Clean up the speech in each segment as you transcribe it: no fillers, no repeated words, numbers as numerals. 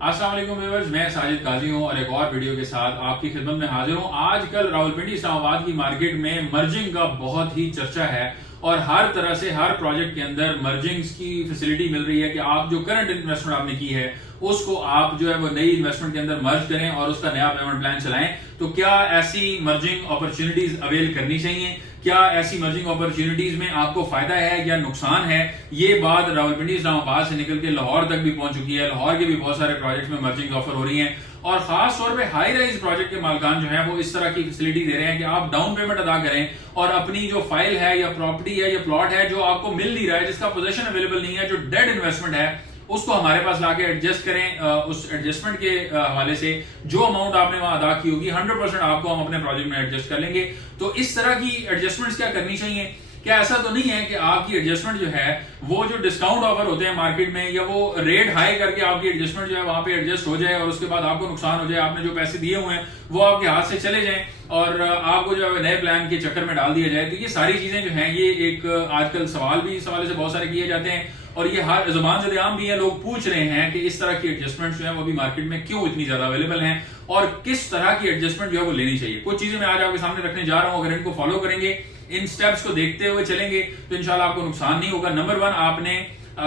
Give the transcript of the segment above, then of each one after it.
अस्सलाम वालेकुम व्यूअर्स, मैं साजिद काजी हूं और एक और वीडियो के साथ आपकी खिदमत में हाजिर हूं। आजकल रावलपिंडी इस्लामाबाद की मार्केट में मर्जिंग का बहुत ही चर्चा है और हर तरह से हर प्रोजेक्ट के अंदर मर्जिंग्स की फैसिलिटी मिल रही है कि आप जो करंट इन्वेस्टमेंट आपने की है उसको आप जो है वो नई इन्वेस्टमेंट के अंदर मर्ज करें और उसका नया पेमेंट प्लान चलाएं। तो क्या ऐसी मर्जिंग अपॉर्चुनिटीज अवेल करनी चाहिए? क्या ऐसी मर्जिंग अपॉर्चुनिटीज में आपको फायदा है या नुकसान है? ये बात रावलपिंडी इस्लामाबाद से निकल के लाहौर तक भी पहुंच चुकी है। लाहौर के भी बहुत सारे प्रोजेक्ट में मर्जिंग ऑफर हो रही है और खास तौर पे हाई राइज प्रोजेक्ट के मालकान जो है वो इस तरह की फैसिलिटी दे रहे हैं कि आप डाउन पेमेंट अदा करें और अपनी जो फाइल है या प्रॉपर्टी है या प्लॉट है जो आपको मिल नहीं रहा है, जिसका पोजीशन अवेलेबल नहीं है, जो डेड इन्वेस्टमेंट है, उसको हमारे पास लाके एडजस्ट करें। उस एडजस्टमेंट के हवाले से जो अमाउंट आपने वहां अदा की होगी 100% आपको हम अपने प्रोजेक्ट में एडजस्ट कर लेंगे। तो इस तरह की एडजस्टमेंट्स क्या करनी चाहिए? क्या ऐसा तो नहीं है कि आपकी एडजस्टमेंट जो है वो जो डिस्काउंट ऑफर होते हैं मार्केट में या वो रेट हाई करके आपकी एडजस्टमेंट जो है वहां पे एडजस्ट हो जाए और उसके बाद आपको नुकसान हो जाए, आपने जो पैसे दिए हुए हैं वो आपके हाथ से चले जाएं और आपको जो है नए प्लान के चक्कर में डाल दिया जाए? तो ये सारी चीजें जो हैं ये एक आजकल सवाल भी इस हवाले से बहुत सारे किए जाते हैं और ये हर जुबान से आम भी है। लोग पूछ रहे हैं कि इस तरह की एडजस्टमेंट जो है वो भी मार्केट में क्यों इतनी ज्यादा अवेलेबल हैं और किस तरह की एडजस्टमेंट जो है वो लेनी चाहिए। कुछ चीजें मैं आज आपके सामने रखने जा रहा हूं। अगर इनको फॉलो करेंगे, इन स्टेप्स को देखते हुए चलेंगे तो इंशाल्लाह आपको नुकसान नहीं होगा। नंबर 1, आपने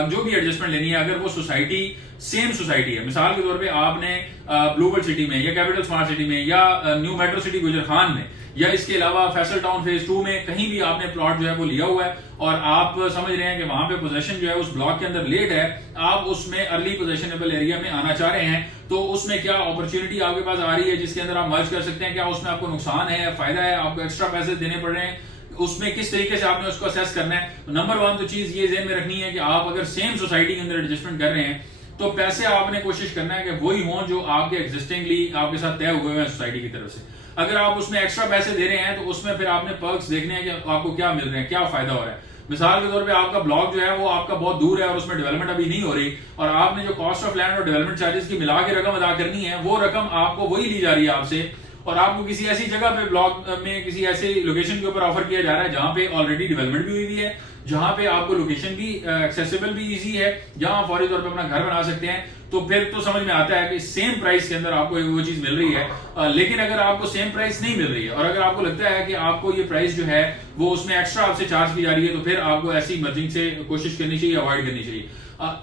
जो भी एडजस्टमेंट लेनी है, अगर वो सोसाइटी सेम सोसाइटी है, मिसाल के तौर पे आपने ब्लूबर्ड सिटी में या कैपिटल स्मार्ट सिटी में या न्यू मेट्रो सिटी गुजरखान में या इसके अलावा फैसल टाउन फेज 2 में कहीं भी आपने प्लॉट जो है वो लिया हुआ है और आप समझ रहे हैं कि वहां पे पोजीशन जो है उस ब्लॉक के अंदर लेट है, आप उसमें अर्ली पोजीशनेबल एरिया में आना चाह रहे हैं, तो उसमें क्या अपॉर्चुनिटी आपके पास आ रही है जिसके अंदर आप मर्ज कर सकते हैं? क्या उसमें आपको नुकसान है, फायदा है, आपको एक्स्ट्रा पैसे देने पड़ रहे हैं? उसमें किस तरीके से आपने उसको असेस करना है? तो नंबर 1 तो चीज ये ज़हन में रखनी है कि आप अगर सेम सोसाइटी के अंदर एडजस्टमेंट कर रहे हैं तो पैसे आपने कोशिश करना है कि वही हों जो आपके एग्जिस्टिंगली आपके साथ तय हुए हैं सोसाइटी की तरफ से। अगर आप उसमें एक्स्ट्रा पैसे दे रहे हैं तो उसमें फिर आपने पर्क्स देखने हैं कि आपको क्या मिल रहे हैं, क्या फायदा हो रहा है। मिसाल के तौर पे आपका ब्लॉक जो है वो आपका बहुत दूर है और उसमें डेवलपमेंट अभी नहीं हो रही और आपने जो कॉस्ट ऑफ लैंड और डेवलपमेंट चार्जेस की मिला के रकम अदा करनी है, वो रकम आपको वही ली जा रही है आपसे और आपको किसी ऐसी जगह पे ब्लॉक में किसी ऐसे लोकेशन के ऊपर ऑफर किया जा रहा है जहां पे ऑलरेडी डेवलपमेंट भी हुई हुई है, जहां पे आपको लोकेशन भी एक्सेसिबल भी इजी है, जहां आप फौरी तौर पे अपना घर बना सकते हैं। तो फिर तो समझ में आता है कि सेम प्राइस के अंदर आपको वो चीज मिल रही है। लेकिन अगर आपको सेम प्राइस नहीं मिल रही है और अगर आपको लगता है कि आपको ये प्राइस जो है वो उसमें एक्स्ट्रा आपसे चार्ज की जा रही है, तो फिर आपको ऐसी मर्जिंग से कोशिश करनी चाहिए, अवॉइड करनी चाहिए।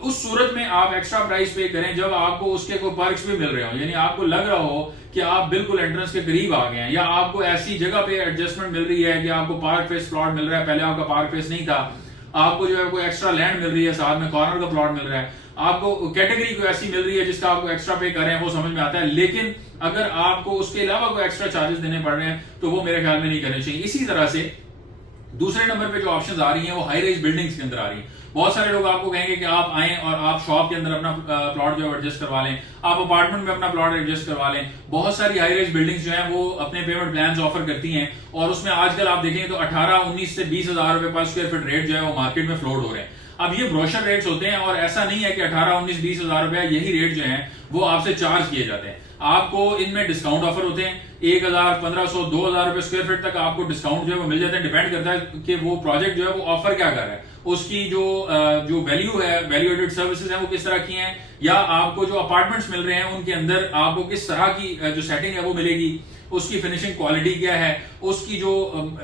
उस सूरत में आप एक्स्ट्रा प्राइस पे करें जब आपको उसके कोई पर्क्स भी मिल रहे हो, यानी आपको लग रहा हो कि आप बिल्कुल एंट्रेंस के करीब आ गए हैं या आपको ऐसी जगह पे एडजस्टमेंट मिल रही है कि आपको पार्क फेस प्लॉट मिल रहा है, पहले आपका पार्क फेस नहीं था, आपको जो है कोई एक्स्ट्रा लैंड मिल रही है, साथ में कॉर्नर का प्लॉट मिल रहा है, आपको कैटेगरी कोई ऐसी मिल रही है जिसका आपको एक्स्ट्रा पे कर रहे हैं, वो समझ में आता है। लेकिन अगर आपको उसके अलावा कोई एक्स्ट्रा चार्जेस देने पड़ रहे हैं तो वो मेरे ख्याल में नहीं करने चाहिए। इसी तरह से दूसरे नंबर पे जो ऑप्शंस आ रही हैं वो हाई राइज बिल्डिंग्स के अंदर आ रही हैं। बहुत सारे लोग आपको कहेंगे कि आप आएं और आप शॉप के अंदर अपना प्लॉट जो है एडजस्ट करवा लें, आप अपार्टमेंट में अपना प्लॉट एडजस्ट करवा लें। बहुत सारी हाई राइज बिल्डिंग्स जो हैं वो अपने पेमेंट प्लान्स ऑफर करती हैं और उसमें आजकल आप देखेंगे तो 18-19 से 20,000 रुपए पर स्क्वायर फीट रेट जो है वो मार्केट में फ्लोट हो रहे हैं। अब ये ब्रोशर रेट्स होते हैं और ऐसा नहीं है कि 18-19-20,000 रुपया यही रेट जो है वो आपसे चार्ज किए जाते हैं। आपको इनमें डिस्काउंट ऑफर होते हैं, 1,000, 1,500, 2,000 रुपए स्क्वायर फीट तक आपको डिस्काउंट जो है वो मिल जाता है। डिपेंड करता है कि वो प्रोजेक्ट जो है वो ऑफर क्या कर रहा है, उसकी जो वैल्यू है, वैल्यू एडेड सर्विसेज है वो किस तरह की हैं, या आपको जो अपार्टमेंट्स मिल रहे हैं उनके अंदर आपको किस तरह की जो सेटिंग है वो मिलेगी, उसकी फिनिशिंग क्वालिटी क्या है, उसकी जो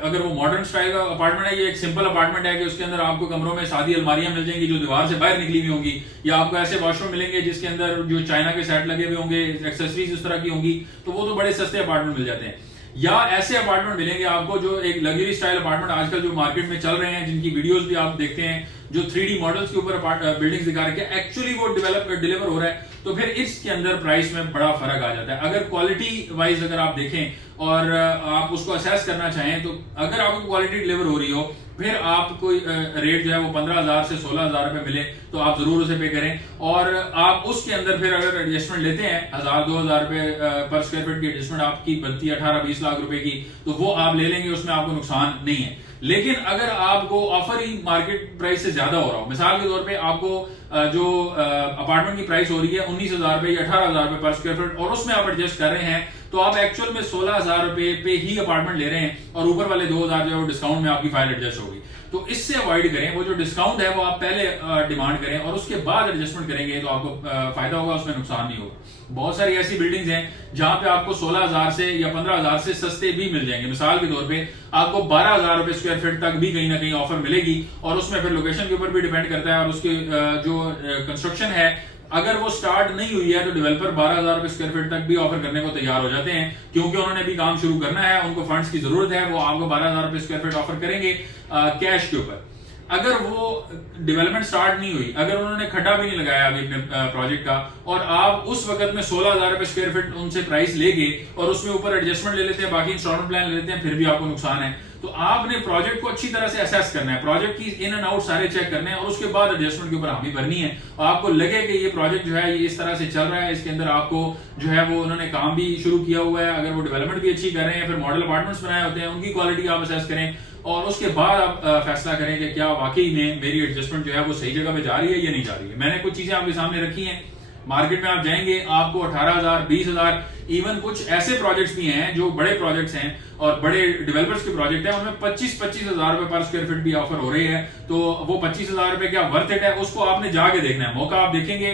अगर वो मॉडर्न स्टाइल का अपार्टमेंट है, ये एक सिंपल अपार्टमेंट है कि उसके अंदर आपको कमरों में सादी अलमारियां मिल जाएंगी जो दीवार से बाहर निकली हुई होंगी, या आपको ऐसे वॉशरूम मिलेंगे जिसके अंदर जो चाइना के सेट लगे हुए होंगे, एक्सेसरीज उस तरह की होंगी, तो वो तो बड़े सस्ते अपार्टमेंट मिल जाते हैं। या ऐसे अपार्टमेंट मिलेंगे आपको जो एक लग्जरी स्टाइल अपार्टमेंट आजकल जो मार्केट में चल रहे हैं, जिनकी वीडियोस भी आप देखते हैं, जो 3D मॉडल्स के ऊपर बिल्डिंग्स दिखा रखे हैं, एक्चुअली वो डिलीवर हो रहा है, तो फिर इसके अंदर प्राइस में बड़ा फर्क आ जाता है। अगर क्वालिटी वाइज अगर आप देखें और आप उसको असेस करना चाहें तो अगर आपको क्वालिटी डिलीवर हो रही हो, फिर आप कोई रेट जो है वो 15,000 से 16,000 रुपए मिले तो आप जरूर उसे पे करें और आप उसके अंदर फिर अगर एडजस्टमेंट लेते हैं 1,000-2,000 रुपए पर स्क्वायर फीट की एडजस्टमेंट आपकी बनती है 18-20 लाख रुपए की, तो वो आप ले लेंगे, उसमें आपको नुकसान नहीं है। लेकिन अगर आपको ऑफर ही मार्केट प्राइस से ज्यादा हो रहा हो, मिसाल के तौर पे आपको जो अपार्टमेंट की प्राइस हो रही है 19,000 रुपए या 18,000 रुपए पर स्क्वायर फीट और उसमें आप एडजस्ट कर रहे हैं, तो आप एक्चुअल में 16,000 रुपए पे ही अपार्टमेंट ले रहे हैं और ऊपर वाले 2,000 जो है वो डिस्काउंट में आपकी फाइल एडजस्ट होगी। तो इससे अवॉइड करें, वो जो डिस्काउंट है वो आप पहले डिमांड करें और उसके बाद एडजस्टमेंट करेंगे तो आपको फायदा होगा, उसमें नुकसान नहीं होगा। बहुत सारी ऐसी बिल्डिंग्स हैं जहां पे आपको 16,000 से या 15,000 से सस्ते भी मिल जाएंगे। मिसाल के तौर पे आपको 12,000 रुपए स्क्वायर फीट तक भी कहीं ना कहीं ऑफर मिलेगी और उसमें फिर लोकेशन के ऊपर भी डिपेंड करता है और उसके जो कंस्ट्रक्शन है अगर वो स्टार्ट नहीं हुई है तो डेवलपर 12,000 रुपए स्क्वायर फीट तक भी ऑफर करने को तैयार हो जाते हैं, क्योंकि उन्होंने भी काम शुरू करना है, उनको फंड्स की जरूरत है, वो आपको 12,000 रुपए स्क्वायर फीट ऑफर करेंगे कैश के ऊपर। अगर वो डेवलपमेंट स्टार्ट नहीं हुई, अगर उन्होंने खड्डा भी नहीं लगाया अभी अपने प्रोजेक्ट का और आप उस वक्त में 16,000 रुपए स्क्वायर फीट उनसे प्राइस लेंगे और उसमें ऊपर एडजस्टमेंट ले लेते हैं, बाकी इंस्टॉलमेंट प्लान ले लेते हैं, फिर भी आपको नुकसान है। तो आपने प्रोजेक्ट को अच्छी तरह से असेस करना है, प्रोजेक्ट की इन एंड आउट सारे चेक करने हैं और उसके बाद एडजस्टमेंट के ऊपर हामी भरनी है। और आपको लगे कि ये प्रोजेक्ट जो है ये इस तरह से चल रहा है, इसके अंदर आपको जो है वो उन्होंने काम भी शुरू किया हुआ है, अगर वो डेवलपमेंट भी अच्छी कर रहे हैं, फिर मॉडल अपार्टमेंट्स बनाए होते हैं, उनकी क्वालिटी आप असेस करें और उसके बाद आप फैसला करें कि क्या वाकई में मेरी एडजस्टमेंट जो है वो सही जगह पे जा रही है या नहीं जा रही है। मैंने कुछ चीजें आपके सामने रखी हैं, मार्केट में आप जाएंगे आपको 18,000, 20,000, इवन कुछ ऐसे प्रोजेक्ट्स भी हैं जो बड़े प्रोजेक्ट्स हैं और बड़े डेवलपर्स के प्रोजेक्ट हैं, उनमें 25,000 रुपए पर स्क्वायर फीट भी ऑफर हो रही है। तो वो 25,000 रुपए क्या वर्थ इट है, उसको आपने जाके देखना है। मौका आप देखेंगे,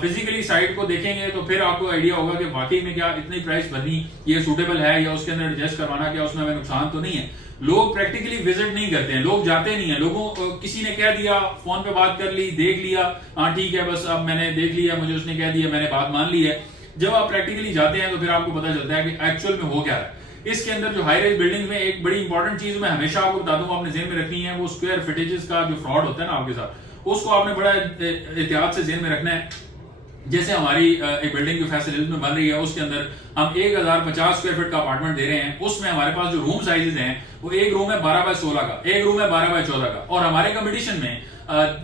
फिजिकली साइट को देखेंगे तो फिर आपको आइडिया होगा कि वाकई में क्या इतनी प्राइस भरनी ये सूटेबल है या उसके अंदर एडजस्ट करवाना क्या उसमें हमें नुकसान तो नहीं है। लोग प्रैक्टिकली विजिट नहीं करते हैं, लोग जाते नहीं है। लोगों किसी ने कह दिया, फोन पे बात कर ली, देख लिया, हाँ ठीक है बस अब मैंने देख लिया, मुझे उसने कह दिया, मैंने बात मान ली है। जब आप प्रैक्टिकली जाते हैं तो फिर आपको पता चलता है कि एक्चुअल में हो क्या है। इसके अंदर जो हाई राइज बिल्डिंग में एक बड़ी इंपॉर्टेंट चीज मैं हमेशा आपको बता दूंगा, आपने जेहन में रखनी है, वो स्क्वायर फिटेजेस का जो फ्रॉड होता है ना आपके साथ, उसको आपने बड़ा एहतियात से जेहन में रखना है। जैसे हमारी एक बिल्डिंग जो फैसिलिटीज में बन रही है उसके अंदर हम 1,050 स्क्वायर फीट का अपार्टमेंट दे रहे हैं, उसमें हमारे पास जो रूम साइजेस हैं वो एक रूम है 12x16 का, एक रूम है 12x14 का, और हमारे कंपटीशन में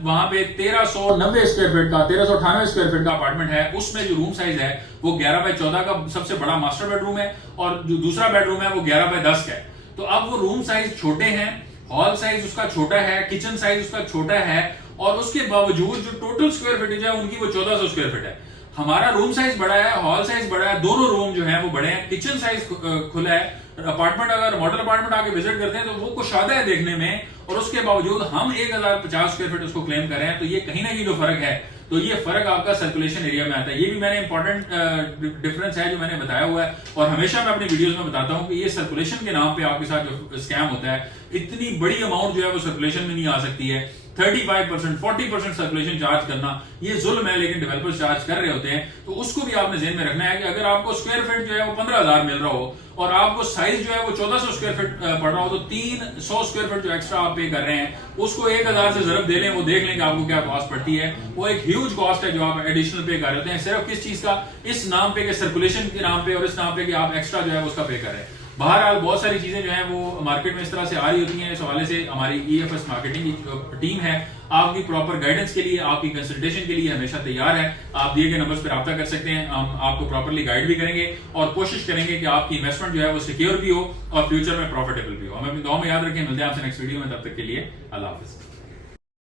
वहां पे 1390 स्क्वायर फीट का, 1398 स्क्वायर फीट का अपार्टमेंट है, उसमें जो रूम साइज है वो 11x14 का सबसे बड़ा मास्टर बेडरूम है और जो दूसरा बेडरूम है वो 11x10 का है। तो अब वो रूम साइज छोटे हैं, हॉल साइज उसका छोटा है, किचन साइज उसका छोटा है और उसके बावजूद जो टोटल स्क्वायर फीटेज है उनकी वो 1400 स्क्वायर फीट है। हमारा रूम साइज बड़ा है, हॉल साइज बड़ा है, दोनों रूम जो है वो बड़े हैं, किचन साइज खुला है। अपार्टमेंट अगर मॉडल अपार्टमेंट आके विजिट करते हैं तो वो कुशादा है देखने में और उसके बावजूद हम 1,050 स्क्वायर फीट उसको क्लेम कर रहे हैं। तो ये कहीं ना कहीं जो फर्क है, तो ये फर्क आपका सर्कुलेशन एरिया में आता है। ये भी मैंने इंपॉर्टेंट डिफरेंस है जो मैंने बताया हुआ है और हमेशा मैं अपनी वीडियोस में बताता हूं कि ये सर्कुलेशन के नाम पे आपके साथ जो स्कैम होता है, इतनी बड़ी अमाउंट जो है वो सर्कुलेशन में नहीं आ सकती है। 35%, 40% सर्कुलेशन चार्ज करना ये जुल्म है, लेकिन डेवलपर्स चार्ज कर रहे होते हैं। तो उसको भी आपने ज़हन में रखना है कि अगर आपको स्क्वायर फीट जो है वो 15,000 मिल रहा हो और आपको साइज जो है वो 1400 स्क्वायर फीट पड़ रहा हो, तो 300 स्क्वायर फीट जो एक्स्ट्रा आप पे कर रहे हैं उसको 1,000 से जरूर दे लें, वो देख लें कि आपको क्या कॉस्ट पड़ती है। वो एक ह्यूज कॉस्ट है जो आप एडिशनल पे कर रहे होते हैं, सिर्फ किस चीज का, इस नाम पे, सर्कुलेशन के नाम पे और इस नाम पे कि आप एक्स्ट्रा जो है उसका पे कर रहे हैं। बहरहाल बहुत सारी चीजें जो हैं वो मार्केट में इस तरह से आ रही होती हैं। इस हवाले से हमारी EFS मार्केटिंग की जो टीम है आपकी प्रॉपर गाइडेंस के लिए, आपकी कंसल्टेशन के लिए हमेशा तैयार है। आप दिए गए नंबर्स पर रब्ता कर सकते हैं, हम आपको प्रॉपरली गाइड भी करेंगे और कोशिश करेंगे कि आपकी इन्वेस्टमेंट जो है वो सिक्योर भी हो और फ्यूचर में प्रॉफिटेबल भी हो। हमें अपनी दुआ में याद रखें, मिलते हैं आपसे नेक्स्ट वीडियो में, तब तक के लिए अल्लाह हाफिज।